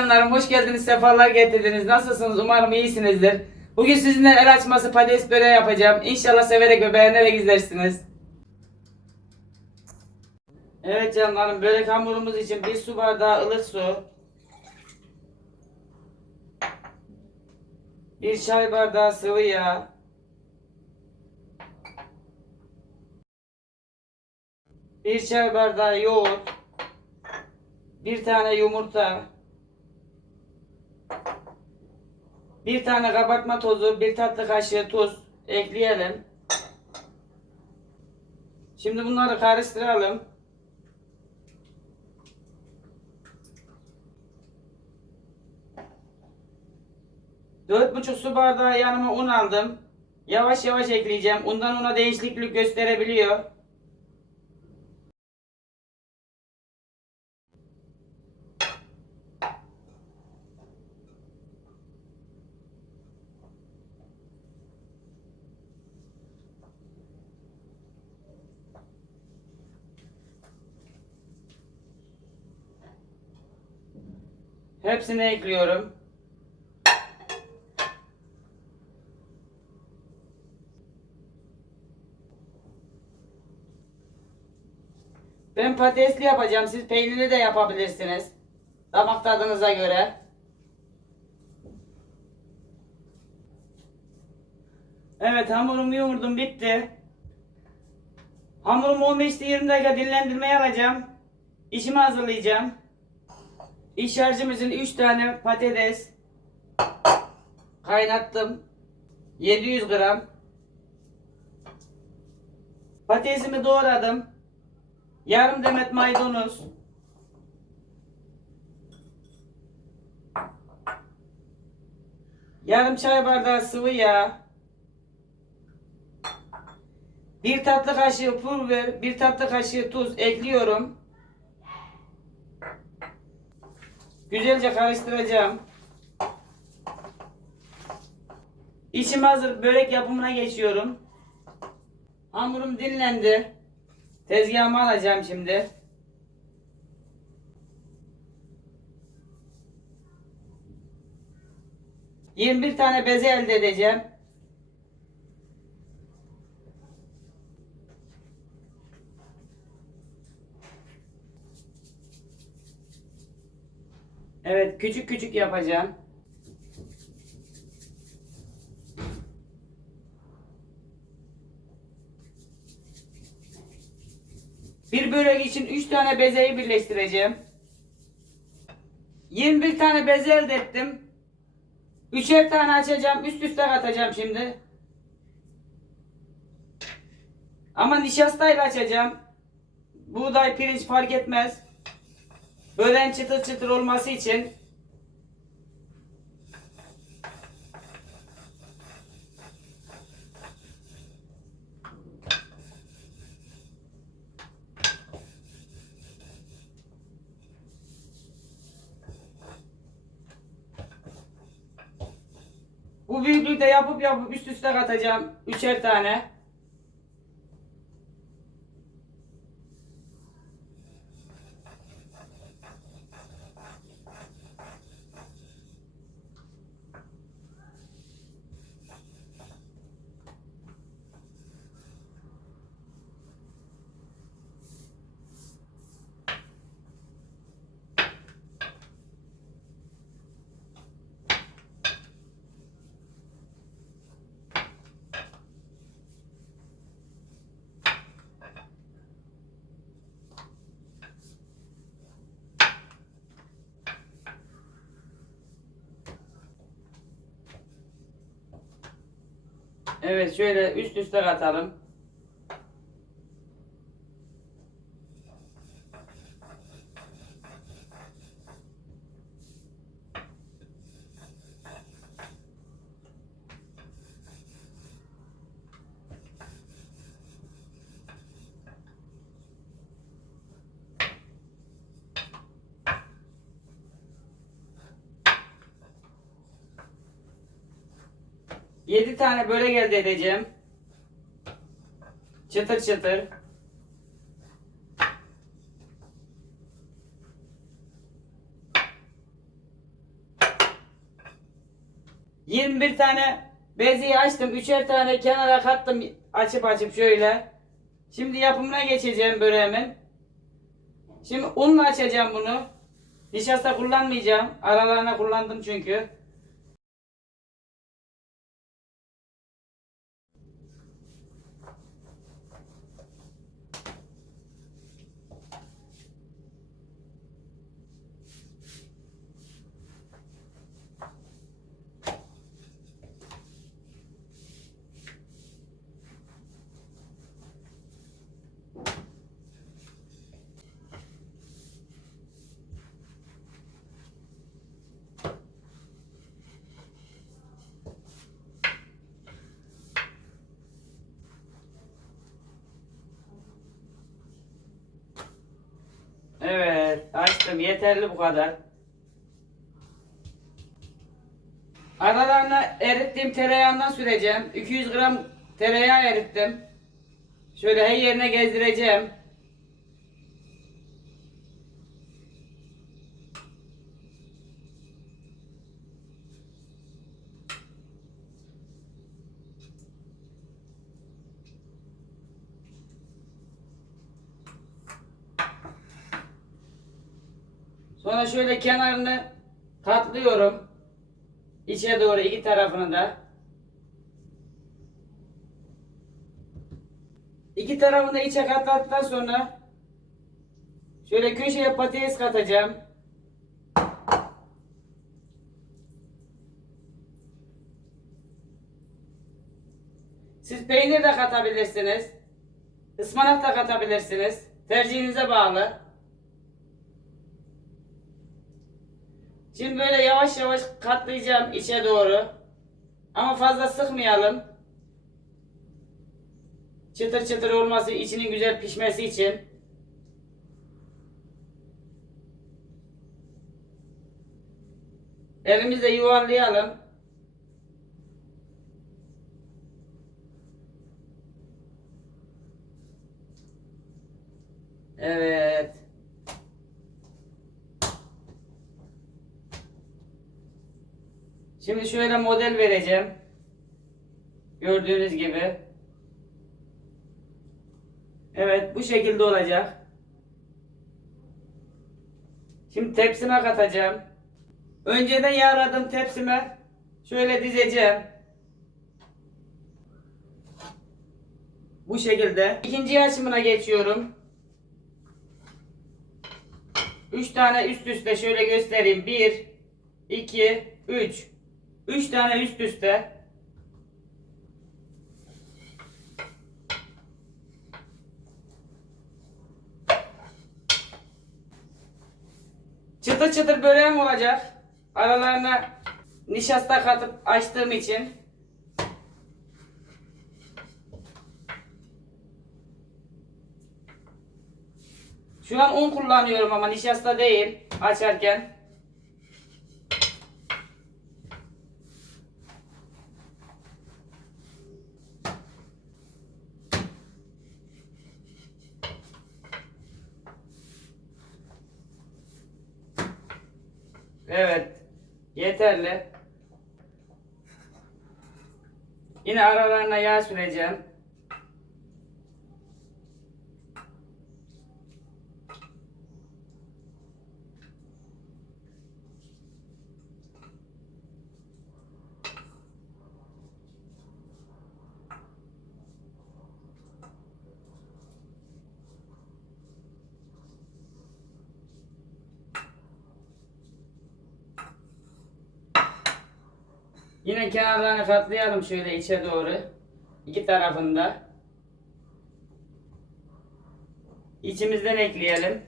canlarım hoş geldiniz sefalar getirdiniz. Nasılsınız? Umarım iyisinizdir. Bugün sizinle el açması patates böreği yapacağım. İnşallah severek ve beğenerek izlersiniz. Evet canlarım börek hamurumuz için bir su bardağı ılık su. Bir çay bardağı sıvı yağ. Bir çay bardağı yoğurt. Bir tane yumurta. Bir tane kabartma tozu, bir tatlı kaşığı tuz ekleyelim. Şimdi bunları karıştıralım. Dört buçuk su bardağı yanıma un aldım. Yavaş yavaş ekleyeceğim. Undan una değişiklik gösterebiliyor. Hepsini ekliyorum. Ben patatesli yapacağım. Siz peynirli de yapabilirsiniz. Damak tadınıza göre. Evet hamurumu yoğurdum bitti. Hamurumu 15-20 dakika dinlendirmeye alacağım. İşimi hazırlayacağım. İç harcımızın 3 tane patates kaynattım. 700 gram. Patatesimi doğradım. Yarım demet maydanoz. Yarım çay bardağı sıvı yağ. Bir tatlı kaşığı pul biber, bir tatlı kaşığı tuz ekliyorum. Güzelce karıştıracağım. İçim hazır. Börek yapımına geçiyorum. Hamurum dinlendi. Tezgahıma alacağım şimdi. Yirmi bir tane beze elde edeceğim. Evet, küçük küçük yapacağım. Bir börek için 3 tane bezeyi birleştireceğim. 21 tane beze elde ettim. Üçer tane açacağım, üst üste katacağım şimdi. Ama nişastayla açacağım. Buğday, pirinç fark etmez. Bölen çıtır çıtır olması için Bu büyüklükte yapıp yapıp üst üste katacağım. Üçer tane. Evet şöyle üst üste katalım. Yedi tane börek elde edeceğim. Çıtır çıtır. 21 tane beziyi açtım. Üçer tane kenara kattım açıp açıp şöyle. Şimdi yapımına geçeceğim böreğimin. Şimdi unla açacağım bunu. Nişasta kullanmayacağım. Aralarına kullandım çünkü. Açtım. Yeterli bu kadar. Aralarına erittiğim tereyağından süreceğim. 200 gram tereyağı erittim. Şöyle her yerine gezdireceğim. Sonra şöyle kenarını katlıyorum. İçe doğru iki tarafını da. İki tarafını da içe katladıktan sonra şöyle köşeye patates katacağım. Siz peynir de katabilirsiniz. Ispanak da katabilirsiniz. Tercihinize bağlı. Şimdi böyle yavaş yavaş katlayacağım içe doğru. Ama fazla sıkmayalım. Çıtır çıtır olması, içinin güzel pişmesi için. Elimizle yuvarlayalım. Evet. Şimdi şöyle model vereceğim. Gördüğünüz gibi. Evet bu şekilde olacak. Şimdi tepsime katacağım. Önceden yağladım tepsime. Şöyle dizeceğim. Bu şekilde. İkinci açımına geçiyorum. Üç tane üst üste şöyle göstereyim. Bir, iki, üç. Üç tane üst üste. Çıtır çıtır böreğim olacak. Aralarına nişasta katıp açtığım için. Şu an un kullanıyorum ama nişasta değil açarken. Evet. Yeterli. Yine aralarına yağ süreceğim. Yine kenarlarını katlayalım şöyle içe doğru. İki tarafında. İçimizden ekleyelim.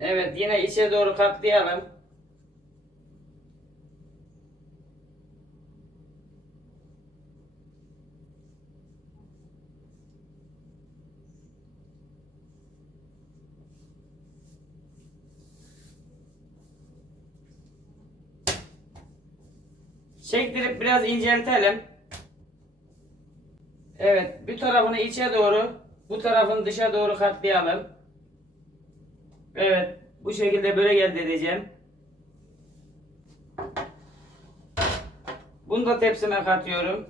Evet yine içe doğru katlayalım. Çektirip biraz inceltelim. Evet, bir tarafını içe doğru, bu tarafını dışa doğru katlayalım. Evet, bu şekilde böyle elde edeceğim. Bunu da tepsime katıyorum.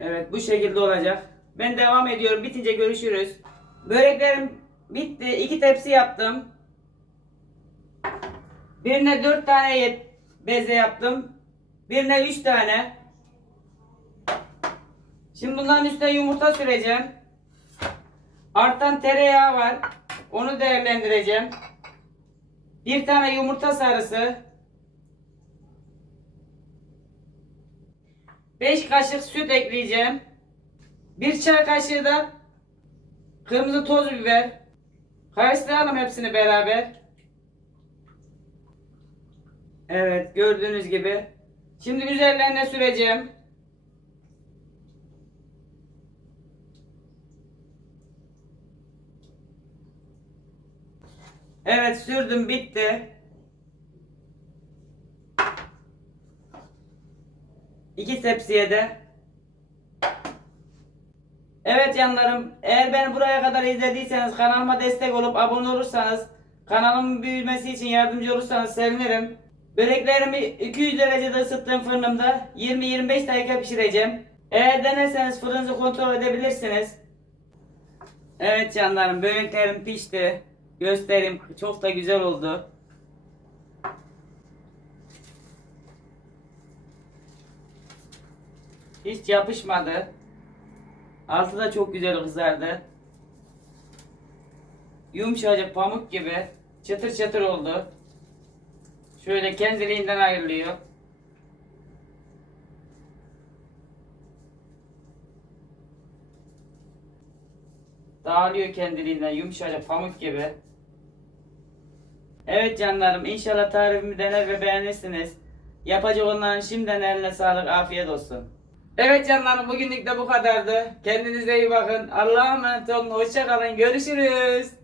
Evet, bu şekilde olacak. Ben devam ediyorum. Bitince görüşürüz. Böreklerim bitti. İki tepsi yaptım. Birine dört tane beze yaptım. Birine üç tane. Şimdi bunların üstüne yumurta süreceğim. Artan tereyağı var. Onu değerlendireceğim. Bir tane yumurta sarısı. 5 kaşık süt ekleyeceğim. Bir çay kaşığı da kırmızı toz biber. Karıştıralım hepsini beraber. Evet gördüğünüz gibi. Şimdi üzerlerine süreceğim. Evet sürdüm bitti. İki tepsiye de. Evet canlarım, eğer beni buraya kadar izlediyseniz kanalıma destek olup abone olursanız, kanalımın büyümesi için yardımcı olursanız sevinirim. Böreklerimi 200 derecede ısıttığım fırınımda 20-25 dakika pişireceğim. Eğer denerseniz fırınızı kontrol edebilirsiniz. Evet canlarım, böreklerim pişti. Göstereyim, çok da güzel oldu. Hiç yapışmadı. Altı da çok güzel kızardı. Yumuşacık pamuk gibi çıtır çıtır oldu. Şöyle kendiliğinden ayrılıyor. Dağılıyor kendiliğinden yumuşacık pamuk gibi. Evet canlarım inşallah tarifimi dener ve beğenirsiniz. Yapacak olanların şimdiden eline sağlık afiyet olsun. Evet canlarım bugünlük de bu kadardı. Kendinize iyi bakın. Allah'a emanet olun. Hoşça kalın. Görüşürüz.